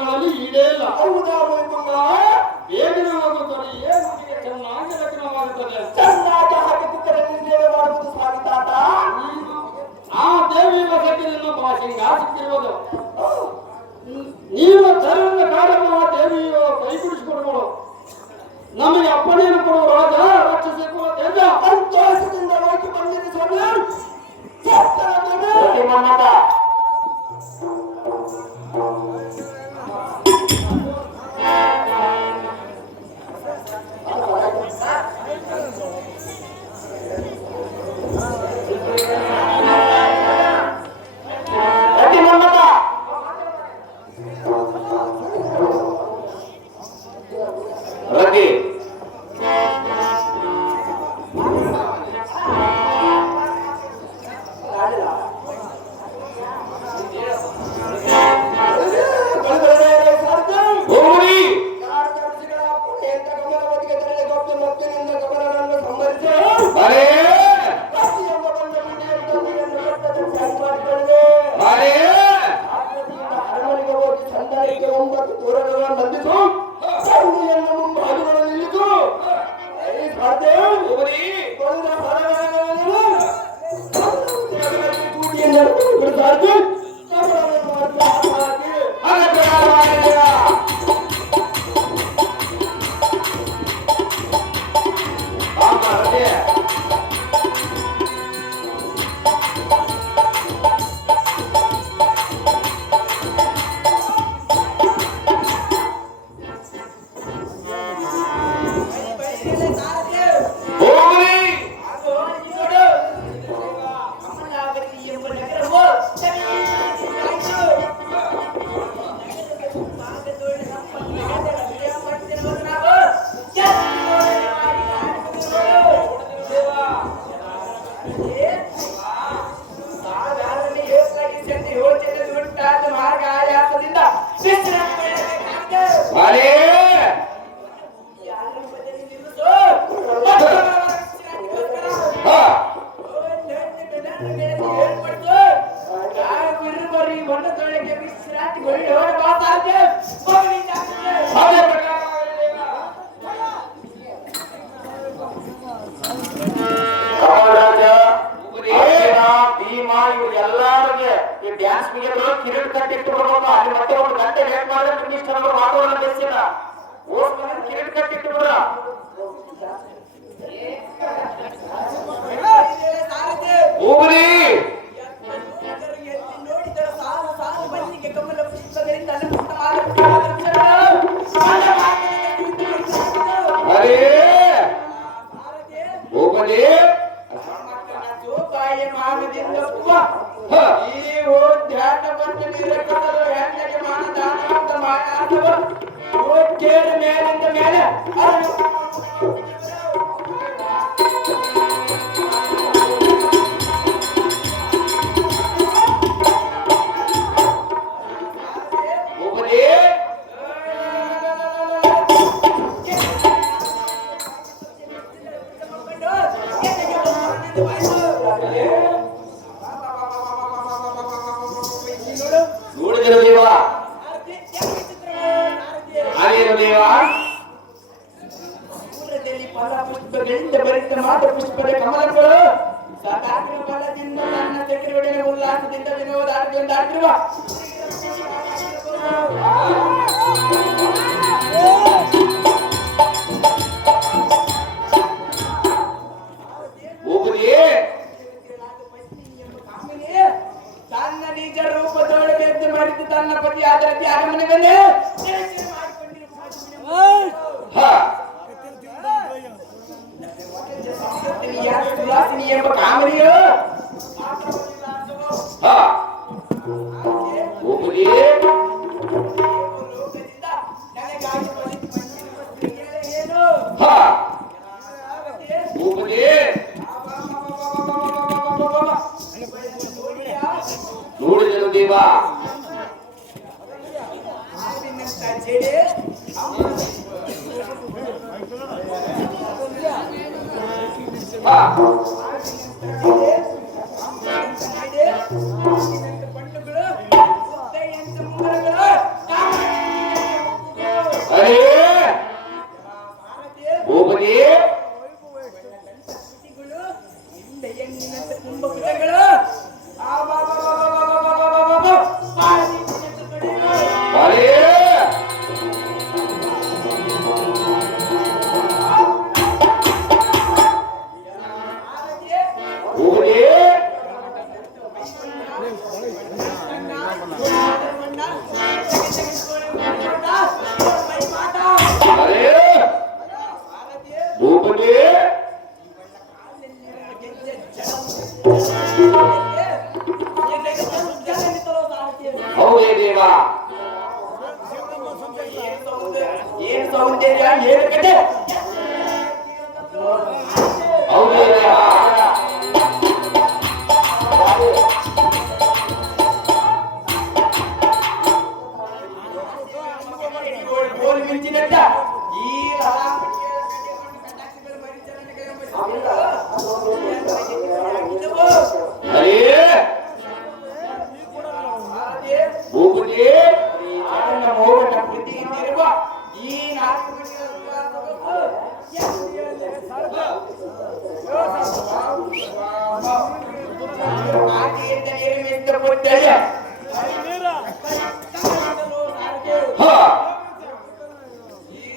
ಕಾಲಗಳಲ್ಲಿ ಈಡೇ ಇಲ್ಲ. ಹೌದಾ ವೈಭಂಗ? ಬೇಗನೆ ಹೋಗುತ್ತದೆ. ಏನು ಚೆನ್ನಾಗಿ ಲಗ್ನವಾಗುತ್ತದೆ. ಚೆನ್ನಾಗಿ ಹಾಕಿದ್ದರೆ ಸೇವೆ ಮಾಡುವುದು ಸಾಧಿತಾತ. ಆ ದೇವಿ ವಸತಿಯನ್ನು ಸಿಂಗಾಸಿರುವುದು. ನೀವು ತರದ ಕಾರ್ಯವನ್ನು ಆ ದೇವಿಯು ಕೈಗೂಡಿಸಿಕೊಡುವಳು. ನಮಗೆ ಅಪ್ಪಣೆಯನ್ನು ಕೊಡುವ ರಾಜ ರಕ್ಷಿಸಿಕೊಳ್ಳುವ ತೇಜ ಸಂತೋಷದಿಂದ ಹೋಗಿ ಬಂದಿದೆ ಸ್ವಾಮಿ. ಎಲ್ಲರಿಗೆ ಈ ಡ್ಯಾನ್ಸ್ ಮುಗಿದ್ರು ಕಿರೀಟ್ ಕಟ್ಟಿಟ್ಟು ಬರ್ಬೇಕು. ಅಲ್ಲಿ ಮತ್ತೆ ಒಂದು ಗಂಟೆ ಲೇಟ್ ಮಾಡಿದ್ರೆ ಮಿನಿಸ್ಟರ್ ಮಾತಾಡೋಣ ಬೇಸಿಲ್ಲ. ಕಿರೀಟ್ ಕಟ್ಟಿಟ್ಟು ಬರ ಹೋಗ್ರಿ. ಅರೇ ಹೋಗಲಿ ಈ ಧ್ಯಾನ ಬಂದು ನೀರಕ್ಕಲು ಹೆಣ್ಣಿಗೆ ಮಾನದಾನ ಅಂತ ಮಾತಾಡುವ ಕೇಳಿ ಮೇಲಿಂದ ಮೇಲೆ ಪುಷ್ಪದ ಕಮಲಗಳು ಸಾಕಾಗ್ರ ಫಲದಿಂದ ನನ್ನ ಚಕ್ರವಡೆಯ ಉಲ್ಲಾಸದಿಂದ ವಿನೋದಾರ್ಜುಂದಾಗಿರುವ ತನ್ನ ನಿಜ ರೂಪದೊಳಗೆ ಎದ್ದು ಮಾಡಿದ್ದು ತನ್ನ ಪತಿ ಆದರತಿ ಆಗಮನವನ್ನೇ ಎಂಬ ಕಾಮರಿಯೋ ನೋಡಿದನು ದೇವ ಬಣ್ಣಗಳು ಏನ್ ಸೌಂದರ್ಯ ಏನ್ ಕತೆ ಮಿಂಚಿನಂತ ಈ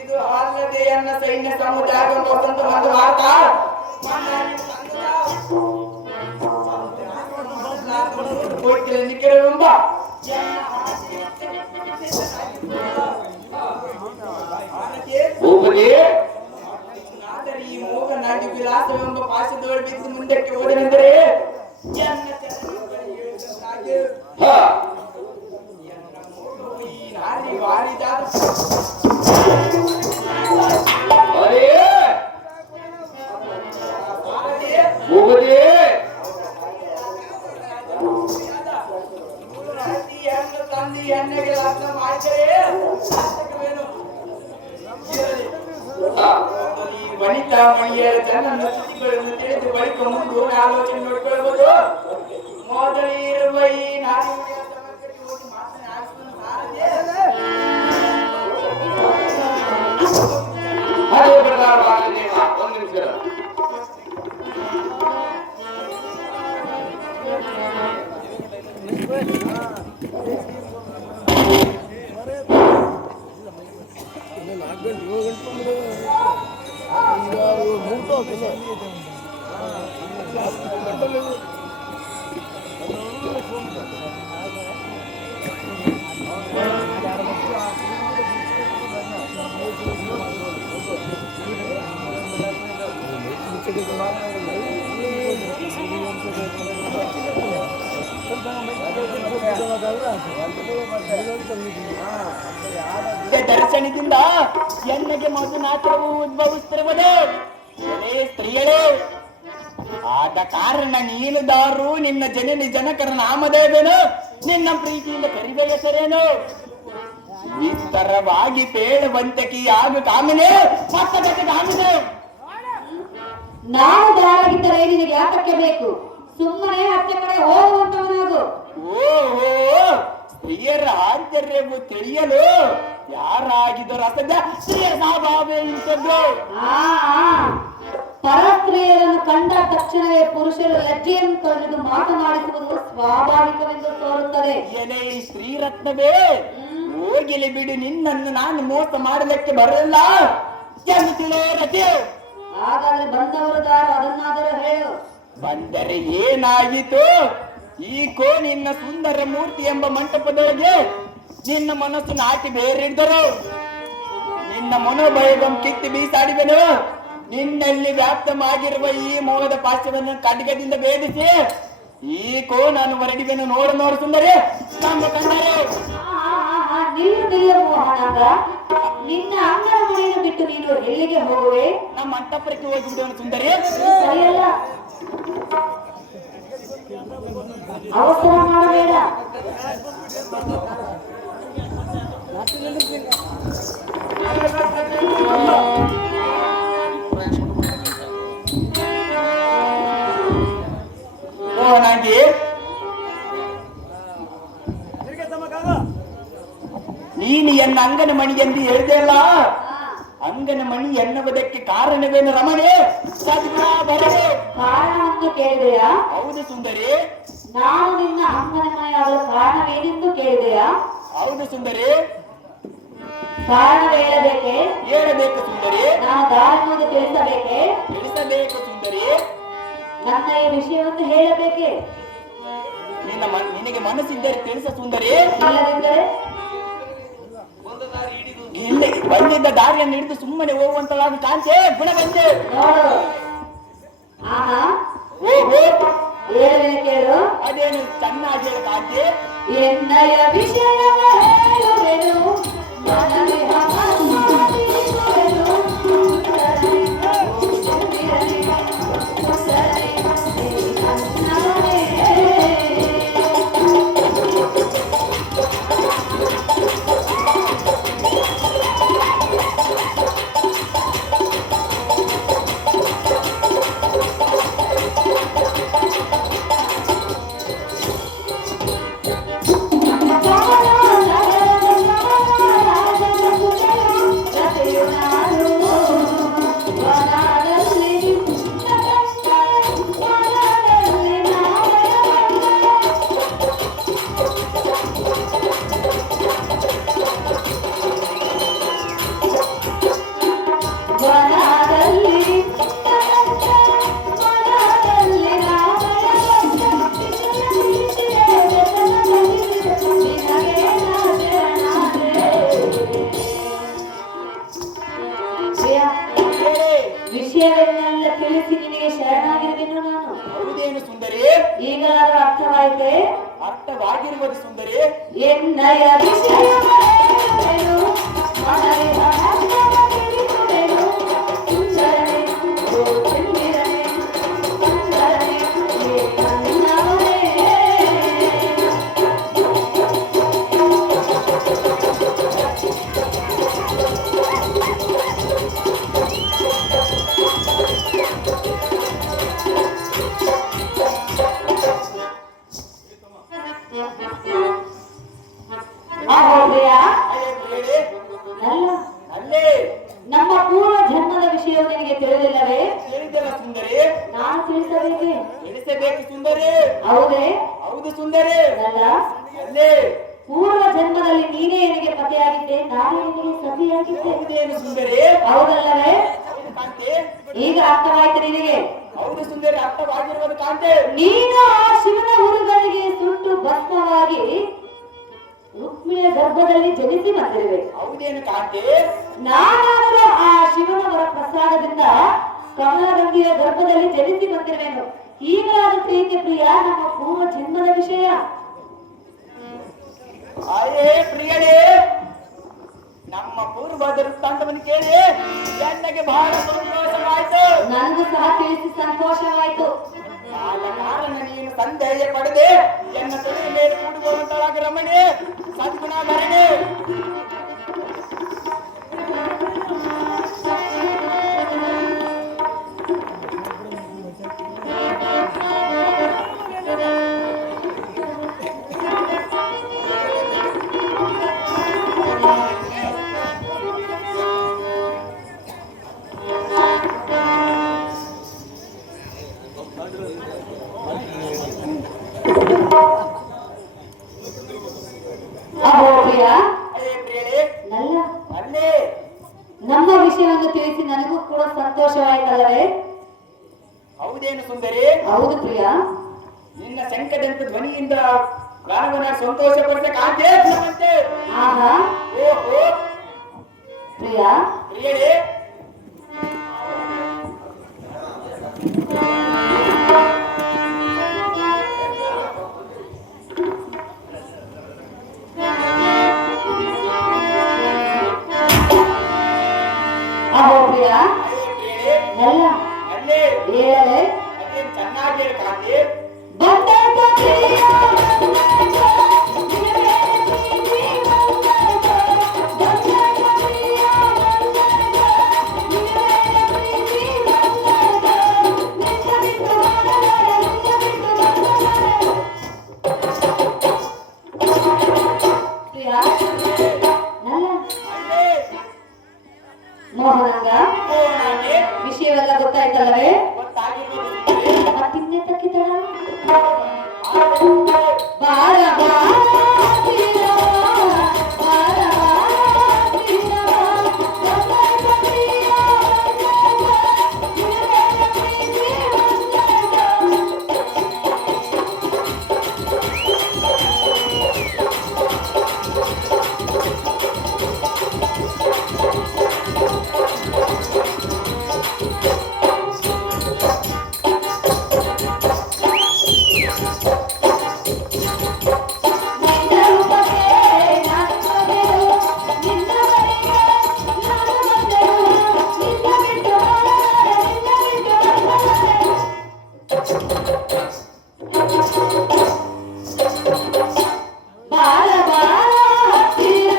ಇದು ಹಾಲದೆಯನ್ನ ಸೈನ್ಯ ಸಮುದಾಯ ವಸಂತ ಒಂದು ವಾರ್ತಾ ನಿಖರವೆಂಬ ಈ ಮೂಗ ನಾಡಿ ವಿಲಾಸವೆಂಬ ಪಾಶದೊಳ ಬಿದ್ದು ಮುಂದಕ್ಕೆ ಹೋದನೆಂದರೆ ಎಣ್ಣೆಗೆ ಲಗ್ನ ಮಾಡಿದರೆ ಈ ವನಿತಾ ಮಹಿಳೆಯರ ಜನನ ಸ್ಥಿತಿಗಳನ್ನು ತಿಳಿದು ಬಳಿಕ ಮುಂದೆ ಆಲೋಚನೆ ನೋಡಿಕೊಳ್ಳಬಹುದು. ಮೊದಲು ಇರುವ ಈ ನಾಡಿ ದರ್ಶನದಿಂದ ಎಣ್ಣೆಗೆ ಮಧುನಾಥವು ಉದ್ಭವಿಸ್ತಿರುವುದು ಸ್ತ್ರೀಯಳೇ. ಆದ ಕಾರಣ ನೀನು ದಾರು ನಿನ್ನ ಜನನಿ ಜನಕರ ನಾಮದೇವೇನು ನಿನ್ನ ಪ್ರೀತಿಯಿಂದ ಕರಿದ ಹೆಸರೇನು ವಿಸ್ತರವಾಗಿ ಪೇಳುವಂತಕಿ ಆಗು ಕಾಮಿನೆ ಮತ್ತಕ್ಕೆ ಕಾಮಿನೆ. ನಾನು ದಾರಾಗಿದ್ದರೆ ನಿನಗೆ ಯಾತಕ್ಕೆ ಬೇಕು? ಸುಮ್ಮನೆ ಹತ್ತೆ ಕಡೆ ಹೋಗುವಂತವನಾಗು. ಓಹೋ, ಸ್ತ್ರೀಯರ ಆಂತರ್ಯವು ತಿಳಿಯಲು ಯಾರಾಗಿದ್ದರು ಅಸಧ್ಯ ಸ್ತ್ರೀಯ ಸ್ವಭಾವ ಇಂಥದ್ದು. ಪರಸ್ತ್ರೀಯರನ್ನು ಕಂಡ ತಕ್ಷಣವೇ ಪುರುಷರು ಲಜ್ಜೆಯನ್ನು ತೊರೆದು ಮಾತನಾಡಿಸುವುದು ಸ್ವಾಭಾವಿಕವೆಂದು ತೋರುತ್ತದೆ. ಏನೇ ಈ ಸ್ತ್ರೀರತ್ನವೇ, ಹೋಗಿಲಿ ಬಿಡು, ನಿನ್ನನ್ನು ನಾನು ಮೋಸ ಮಾಡಲಿಕ್ಕೆ ಬರಲ್ಲ ಎಂದು ತಿಳಿಯರತೆ. ಹಾಗಾದ್ರೆ ಬಂದವರು ದಾರು ಅದನ್ನಾದರೂ ಹೇಳು. ಬಂದರೆ ಏನಾಯಿತು? ಈಕೋ ನಿನ್ನ ಸುಂದರ ಮೂರ್ತಿ ಎಂಬ ಮಂಟಪದೊಳಗೆ ನಿನ್ನ ಮನಸ್ಸು ನಾಟಿ ಬೇರಿಡ್ದರು. ನಿನ್ನ ಮನೋಭಯವನ್ನು ಕಿತ್ತಿ ಬೀಸಾಡಿದನು. ನಿನ್ನಲ್ಲಿ ವ್ಯಾಪ್ತವಾಗಿರುವ ಈ ಮೋಹದ ಪಾಶ್ಯವನ್ನು ಖಡ್ಗದಿಂದ ಭೇದಿಸಿ ಈಕೋ ನಾನು ಹೊರಡಿವೆನು. ನೋಡು ಸುಂದರಿ ಕಂಡರೆ ನಿನ್ನ ಅಂಗನ ಮನೆಯನ್ನು ಬಿಟ್ಟು ನೀನು ಎಲ್ಲಿಗೆ ಹೋಗುವೆ? ನಮ್ಮ ಅಂತಃಪುರಕ್ಕೆ ಹೋಗಿಬಿಡುವನು ಸುಂದರಿ. ಸರಿಯಲ್ಲ, ಅವಸರ ಮಾಡಬೇಡ. ನನಗೆ ನೀನು ಎನ್ನ ಅಂಗನ ಮಣಿ ಎಂದು ಹೇಳಿದೆ ಅಲ್ಲ, ಅಂಗನ ಮಣಿ ಎನ್ನುವುದಕ್ಕೆ ಕಾರಣವೇನು ರಮಣೆ? ಕಾರಣವನ್ನು ಕೇಳಿದೆಯಾ? ಹೌದು ಸುಂದರಿ. ನಾನು ನಿನ್ನ ಅಂಗನ ಮನೆಯಾಗಲು ಕಾರಣವೇನೆಂದು ಕೇಳಿದೆಯಾ? ಹೌದು ಸುಂದರಿ. ಕಾರಣ ಹೇಳಬೇಕೆ? ಹೇಳಬೇಕು ಸುಂದರಿ. ನಾನು ದಾರವನ್ನು ತಿಳಿಸಬೇಕೆ? ತಿಳಿಸಬೇಕು ಸುಂದರಿ. ನನ್ನ ಈ ವಿಷಯವನ್ನು ಹೇಳಬೇಕೆ? ನಿನಗೆ ಮನಸ್ಸಿದ್ದರೆ ತಿಳಿಸ ಸುಂದರಿ. ಇಲ್ಲದಿದ್ದರೆ ಇಲ್ಲಿ ಬಂದಿದ್ದ ದಾರಿಯನ್ನು ಹಿಡಿದು ಸುಮ್ಮನೆ ಹೋಗುವಂತಳಾಗಿ ಕಾಂತೆ ಗುಣ ಬಂದೆ ನೋಡು. ಕೇಳು. ಅದೇನು ಚೆನ್ನಾಗಿ ಹೇಳ ಕಾಂತೆ. ಎನ್ನಯ ವಿಷಯ ಹೇಳುವೆನು ನನಗೆ ಅರ್ಥವಾಗಿರುವುದು ಸುಂದರಿ. ಎನ್ನಯ ವಿಷಯವೇನು ಮನವೇ ತಿಳಿಸುವೆನು ಸುಂದರನೇ ಓ ಚಂದಿರನೇ ಸುಂದರನೇ ಹೇ ನನ್ನವನೇ. ಅಹೋದಯ ಹೇಳಿ ಅಲ್ಲ ಅಲ್ಲೇ ನಮ್ಮ ಪೂರ್ವ ಜನ್ಮದ ವಿಷಯವು ನಿನಗೆ ತಿಳಿದಿಲ್ಲವೇ? ಹೇಳಿದ್ದಲ್ಲ ಸುಂದರಿ. ನಾನು ತಿಳಿಸಬೇಕೆ? ತಿಳಿಸಬೇಕು ಸುಂದರಿ. ಹೌದೇ? ಹೌದು ಸುಂದರಿ. ಅಲ್ಲ ಅಲ್ಲೇ ಪೂರ್ವ ಜನ್ಮದಲ್ಲಿ ನೀನೇ ನನಗೆ ಪತಿಯಾಗಿದ್ದೆ, ನಾನು ನಿನಗೆ ಸತಿಯಾಗಿದ್ದೆ. ಹೌದೇನು ಸುಂದರಿ? ಹೌದಲ್ಲವೇ? ಕಾಂತೆ ಈಗ ಅರ್ಥವಾಯ್ತು ನಿನಗೆ? ಹೌದು ಸುಂದರಿ, ಅರ್ಥವಾಗಿರುವುದು ಕಾಂತೆ. ನೀನು ಆ ಶಿವನ ಹುಡುಗನಿಗೆ ಸುಟ್ಟು ಭಸ್ಮವಾಗಿ ರುಕ್ಮಿಣಿಯ ಗರ್ಭದಲ್ಲಿ ಜನಿಸಿ ಬಂದಿರುವೆ. ಹೌದೇನು ಕಾಂತೆ? ನಾನಾದರೂ ಆ ಶಿವನವರ ಪ್ರಸಾದದಿಂದ ಕಮಲಗಂಗೆಯ ಗರ್ಭದಲ್ಲಿ ಜನಿಸಿ ಬಂದಿರುವೆನು. ಈಗಲಾದ ಪ್ರೀತಿ ಪ್ರಿಯ ನಮ್ಮ ಪೂರ್ವ ಜನ್ಮದ ವಿಷಯ. ಅಯ್ಯೇ ಪ್ರಿಯಳೇ, ನಮ್ಮ ಪೂರ್ವದ ವೃತ್ತಾಂತವನ್ನು ಕೇಳಿ ನನಗೆ ಬಹಳ ಸಂತೋಷವಾಯಿತು. ನನಗೂ ಸಹ ತಿಳಿಸಿ ಸಂತೋಷವಾಯಿತು. ಆದ ಕಾರಣ ನೀನು ಸಂದೇಹ ಪಡೆದೆ ಎನ್ನ ತೊಡೆಯ ಮೇಲೆ ಕೂಡುವಂತಳಾಗ ರಮಣಿ ಸದ್ಗುಣ ಭರಣಿ. ಅಹೋ ಪ್ರಿಯ, ಅಯ್ಯೇ ಪ್ರಿಯಳೇ, ನಲ್ಲ ಅಲ್ಲೇ ನಮ್ಮ ವಿಷಯವನ್ನು ತಿಳಿಸಿ ನನಗೂ ಕೂಡ ಸಂತೋಷವಾಯಿತಲ್ಲವೇ? ಹೌದೇನು ಸುಂದರಿ? ಹೌದು ಪ್ರಿಯ. ನಿನ್ನ ಶಂಕದಂತ ಧ್ವನಿಯಿಂದ ಪ್ರಾಣವನ್ನ ಸಂತೋಷ ಪಡಿಸ ಕಾಂತೆ ನಮ್ಮಂತೆ. ಆಹಾ ಓಹೋ ಪ್ರಿಯ, ಪ್ರಿಯಳೇ, ಅಹೋ ಪ್ರಿಯ, ಅಯ್ಯೇ ಪ್ರಿಯಳೇ, ನಲ್ಲ ಅಲ್ಲೇ ಹೇಳಲೆ ಅದೇನು ಚೆನ್ನಾಗಿ ಹೇಳು ಕಾಂತೆ. ಬಂದಾಯ್ತ ಪ್ರಿಯ, ಬಂದಾಯ್ತ ನಿನಗೆ ಪ್ರೀತಿ ಬಂದಾಯ್ತ. ಬಂದಾಯ್ತ ಪ್ರಿಯ, ಬಂದಾಯ್ತ ನಿನಗೆ ಪ್ರೀತಿ ಬಂದಾಯ್ತ. ನಿನ್ನ ಬಿಟ್ಟು ಬಾಳಲಾರೆ, ನಿನ್ನ ಬಿಟ್ಟು ಬಾಳಲಾರೆ. ಪ್ರಿಯ, ನಲ್ಲ ಅಲ್ಲೇ ಮೋಹನಂಗ ನನಗೆ ವಿಷಯವೆಲ್ಲ ಗೊತ್ತಾಯ್ತಲ್ಲವೇ? ಗೊತ್ತಾಗಿರುವುದು ಸುಂದರಿ. ಮತ್ತಿನ್ನೆ ತಕ್ಕಿದಳ ಆಮೇಲೆ ಬಾರ ಬಾರ ಪ್ರಿಯ, ಬಾರ ಬಾರ ಪ್ರಿಯ, ಬಂದಾಯ್ತ ಪ್ರಿಯ, ಬಂದಾಯ್ತ ನಿನಗೆ ಪ್ರೀತಿ ಬಂದಾಯ್ತ. ನಿನ್ನ ರೂಪಕ್ಕೆ ನಾನು ಬಂದೆನು, ನಿನ್ನ ಬಳಿಗೆ ನಾನು ಬಂದೆನು. ನಿನ್ನ ಬಿಟ್ಟು ಬಾಳಲಾರೆ, ನಿನ್ನ ಬಿಟ್ಟು ಬಾಳಲಾರೆ. ಬಾರ ಬಾರ ಹತ್ತಿರ,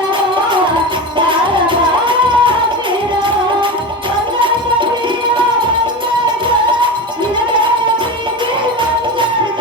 ಬಾರ ಬಾರ ಹತ್ತಿರ, ಬಂದಾಯ್ತ ಪ್ರಿಯ, ಬಂದಾಯ್ತ ನಿನಗೆ ಪ್ರೀತಿ ಬಂದಾಯ್ತ.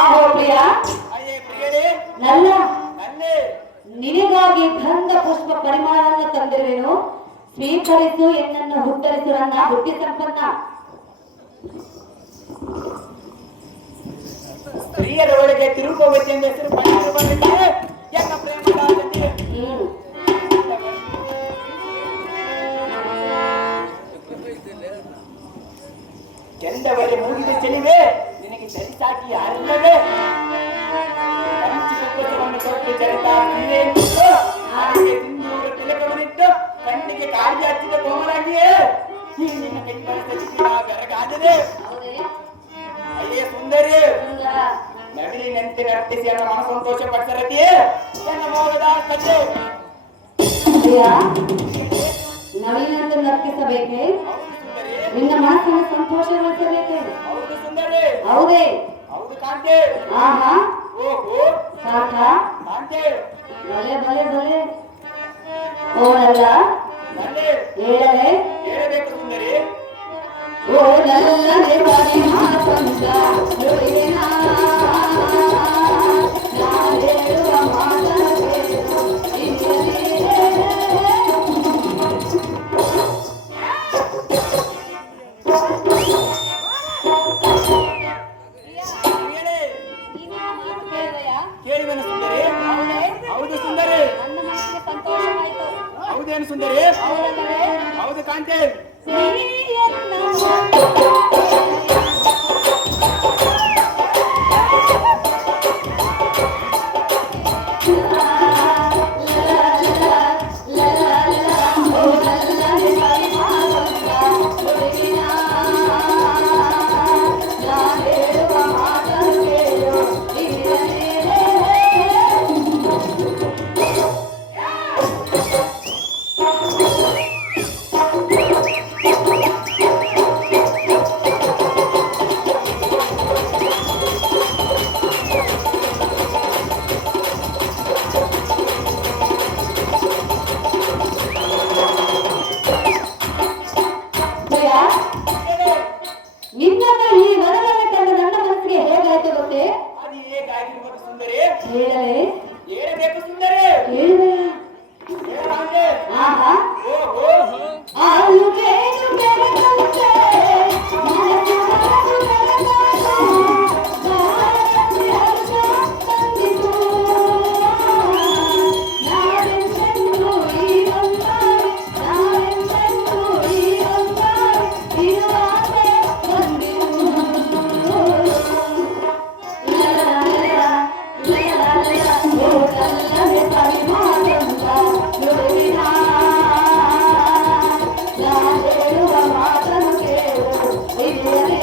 ಅಹೋ ಪ್ರಿಯ, ಅಯ್ಯೇ ಪ್ರಿಯಳೇ, ನಲ್ಲ ಅಲ್ಲೇ ನಿನಗಾಗಿ ಗಂಧ ಪುಷ್ಪ ಪರಿಮಳವನ್ನು ತಂದಿರುವೆನು. ಸ್ವೀಕರಿಸು, ಎನ್ನನ್ನು ಹುಟ್ಟರಿಸು ನನ್ನ ಬುದ್ಧಿ ಸಂಪನ್ನ. ಸ್ತ್ರೀಯರ ಒಳಗೆ ತಿರುಗುವತಿ ಎಂದ ಹೆಸರು ಪಡೆದು ಬಂದಿದ್ದಾರೆ ಎನ್ನ ಪ್ರೇಮದಾಗತಿ. ಕೆಂಡವರೆ ಮೂಗಿದ ಚೆಲಿವೆ ನಿನಗೆ ಸರಿಸಾಗಿ ಯಾರಿಲ್ಲವೇ ಕಂಚಿಪುಪ್ಪವನ್ನು ತೊಟ್ಟು ಜರಿತಾ ತಿಲಕವನಿಟ್ಟು ಕಣ್ಣಿಗೆ ಕಾಳಿ ಹಚ್ಚಿದ ಕೋಮಲಾಗಿಯೇ ಈ ನಿನ್ನ ಕೈ ಬೆರಗಾದರೆ ಅಯ್ಯೇ ಸುಂದರಿ ನವಿಲಿನಂತೆ ನರ್ತಿಸಿ ನನ್ನ ಮನ ಸಂತೋಷ ಪಡಿಸರತಿಯೇ ಎನ್ನ ಮೋಗದ ಕಥೆ ನವೀನಂತೆ ನರ್ತಿಸಬೇಕೆ ನಿನ್ನ ಮನಸ್ಸನ್ನು ಸಂತೋಷಗೊಳಿಸಬೇಕೆ ಹೌದು ಸುಂದರಿ ಹೌದೇ ಹೌದು ಕಾಂತೆ ಆಹಾ ಓಹೋ ಸಾಕ ಕಾಂತೆ ಭಲೆ ಭಲೆ ಭಲೆ ಓನಲ್ಲ ನನ್ನೆ ಹೇಳಲೆ ಹೇಳಬೇಕು ಸುಂದರಿ ಓ ನಲ್ಲದೆ ಬಾರಿ ಮಾತಂದ ನುಡಿನ ನಾಳೆಯುವ ಮಾತಕ್ಕೆ ಕೇಳಿದನು ಸುಂದರಿ ಹೌದು ಸುಂದರಿ ಹೌದೇನು ಸುಂದರಿ ಹೌದು ಕಾಂತೆ ನಿನ್ನನ್ನು ಈ ವನದಲ್ಲಿ ಕಂಡು ನನ್ನ ಮನಸ್ಸಿಗೆ ಹೇಗಾಯ್ತು ಗೊತ್ತೇ ಅದು ಹೇಗಾಗಿರ್ಬೋದು ಸುಂದರಿ ಹೇಳಲೆ ಹೇಳಬೇಕು ಸುಂದರಿ ಹೇಳಿದೆ ಕಾಂತೆ ಆಹಾ ಓಹೋ ಆಲುಗೇನು ಬೆಳಕಂತೆ ಮನಸ್ಸು ಭಾರತಿ ಹರ್ಷ ತಂದಿತು ನಾವೆಂದೆಂದೂ ಈ ಒಂದಾಗಿ ನಾವೆಂದೆಂದೂ ಈ ಒಂದಾಗಿ ಇರುವಾಗೆ ಬಂದಿತು ಓ ನಲ್ಲದೆ ಸರಿ ಮಾತಂದ ನುಡಿನ ಹೇಳುವ ಮಾತನ್ನು ಕೇಳು ಹಿರಿಯರೇ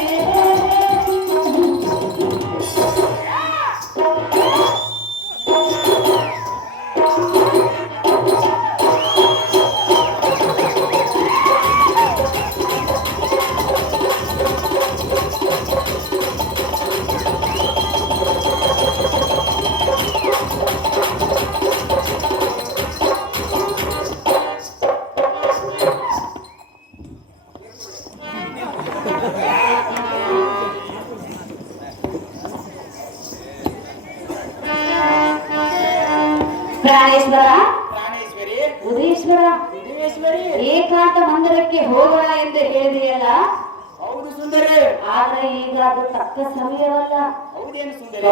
ಪ್ರಾಣೇಶ್ವರ ಪ್ರಾಣೇಶ್ವರಿ ಉದಯೇಶ್ವರ ವಿದೇಶ್ವರಿ ಏಕಾಂತ ಮಂದಿರಕ್ಕೆ ಹೋಗೋಣ ಎಂದು ಹೇಳಿದೆಯಲ್ಲ ಹೌದು ಸುಂದರಿ ಆದ್ರೆ ಈಗ ಅದು ತಕ್ಕ ಸಮಯವಲ್ಲ ಹೌದೇನು ಸುಂದರಿ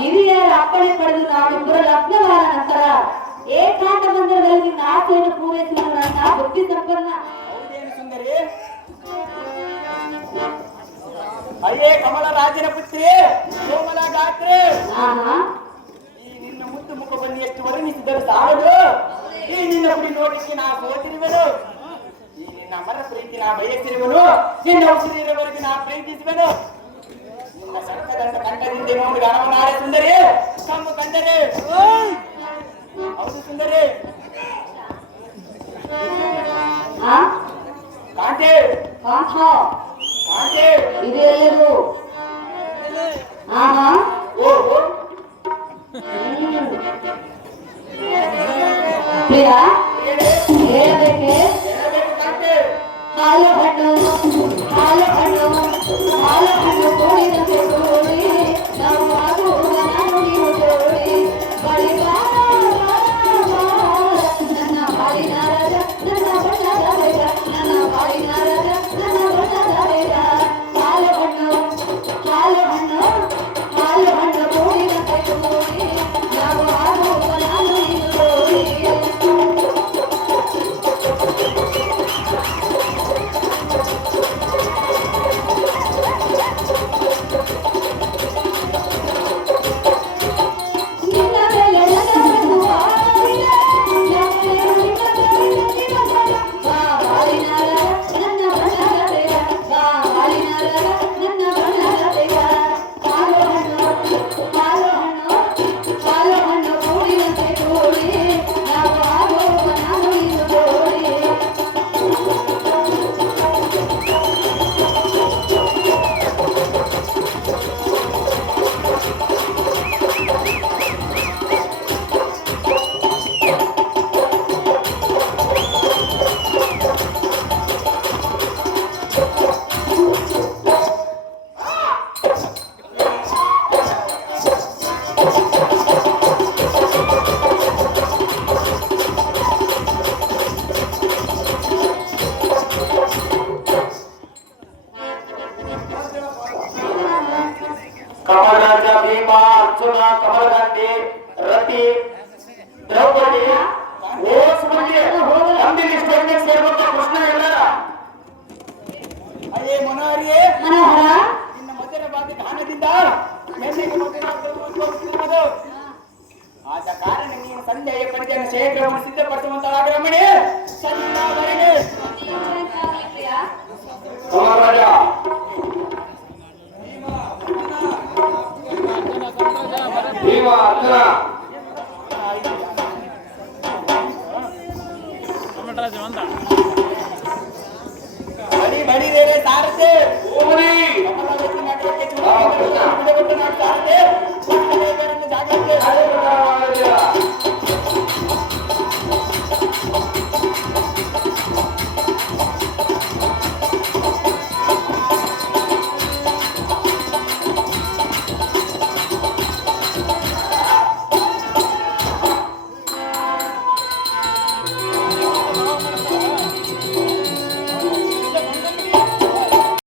ಹಿರಿಯರ ಅಪ್ಪಣೆ ಪಡೆದು ನಾವಿಬ್ಬರು ಲಗ್ನವಾದ ನಂತರ ಏಕಾಂತ ಮಂದಿರದಲ್ಲಿ ನಿನ್ನ ಆಸೆಯನ್ನು ಪೂರೈಸಿದ ನನ್ನ ಬುದ್ಧಿ ಸಂಪನ್ನ ಹೌದೇನು ಸುಂದರಿ ಅಯ್ಯೇ ಕಮಲರಾಜನ ಪುತ್ರಿ ಕೋಮಲ ಗಾತ್ರೆ ಆಹಾ ಈ ನಿನ್ನ ಮುದ್ದು ಮುಖ ಬನ್ನಿ ಎಷ್ಟು ವರ್ಣಿಸಿದರು ಸಾಲದು ಈ ನಿನ್ನ ಗುಡಿ ನೋಡಲಿಕ್ಕೆ ನಾ ಸೋತಿರುವೆನು ಈ ನಿನ್ನ ಅಮರ ಪ್ರೀತಿ ನಾ ಬಯಸಿರುವೆನು ನಿನ್ನ ಉಸಿರಿರುವವರೆಗೆ ನಾ ಪ್ರೀತಿಸುವೆನು ನಿನ್ನ ಸರ್ಕದಂತ ಕಂಠದಿಂದ ನೋಡಿ ಗಣವನಾಡೆ ಸುಂದರಿ ಕಮ್ಮು ಕಂಡರೆ ಹೌದು ಸುಂದರಿ ಆ ಕಾಂತೆ ಕಾಂತ ಕಾಂತೆ ಇದು ಎಲ್ಲದು ಆಹಾ ಓಹೋ ಪ್ರಿಯ ಹೇಳಿ ಹೇಳಬೇಕೆ ಹೇಳಬೇಕು ಕಾಂತೆ ಹಾಲು ಹಣ್ಣು ಹಾಲು ಹಣ್ಣು ಹಾಲು ಹಣ್ಣು ಕೋಡಿದಂತೆ ಕೋಡಿ ನಾವು ಆಗುವ ನಾನು ನೀವು ಜೋಡಿ ಬಳಿ ಬಾರ, ನನ್ನ ಬಾಳಿನ ರಾಜ ನನ್ನ ಬಣ್ಣದ ಬೇಡ ನನ್ನ ಬಾಳಿನ ರಾಜ ನನ್ನ ಬಣ್ಣದ ಬೇಡ ಹಾಲು ಹಣ್ಣು ಸತಿ ದ್ರೌಪದಿ ಓಸ್ ಮಂದಿ ನಮ್ದಿಲ್ಲಿ ಸ್ಟೇಟ್ಮೆಂಟ್ ಸೇರ್ಬೇಕು ಕೃಷ್ಣ ಎಲ್ಲಾರ ಅಯ್ಯೇ ಮನೋಹರಿಯೇ ಮನೋಹರ ನಿನ್ನ ಮಧುರ ಬಾಧಿ ದಾನದಿಂದ ಮೆಲ್ಲಿಗೆ ಮಧುರ ಆದ ಕಾರಣ ನೀನು ಸಂಜೆಯ ಪಂಚನ ಶೇಖರವನ್ನು ಸಿದ್ಧಪಡಿಸುವಂತ ರಮಣಿ ಸಂತಾವರಣೆ ಮಹಾರಾಜ ಭೀಮ ಅರ್ಜುನ ಬಡಿ ಬಡಿ ರೇರೆ ಸಾರಥೆ ಓಡಿ ಕಮಲವತಿ ನಗರಕ್ಕೆ ಸಾರಥೆ ಜಾಗಕ್ಕೆ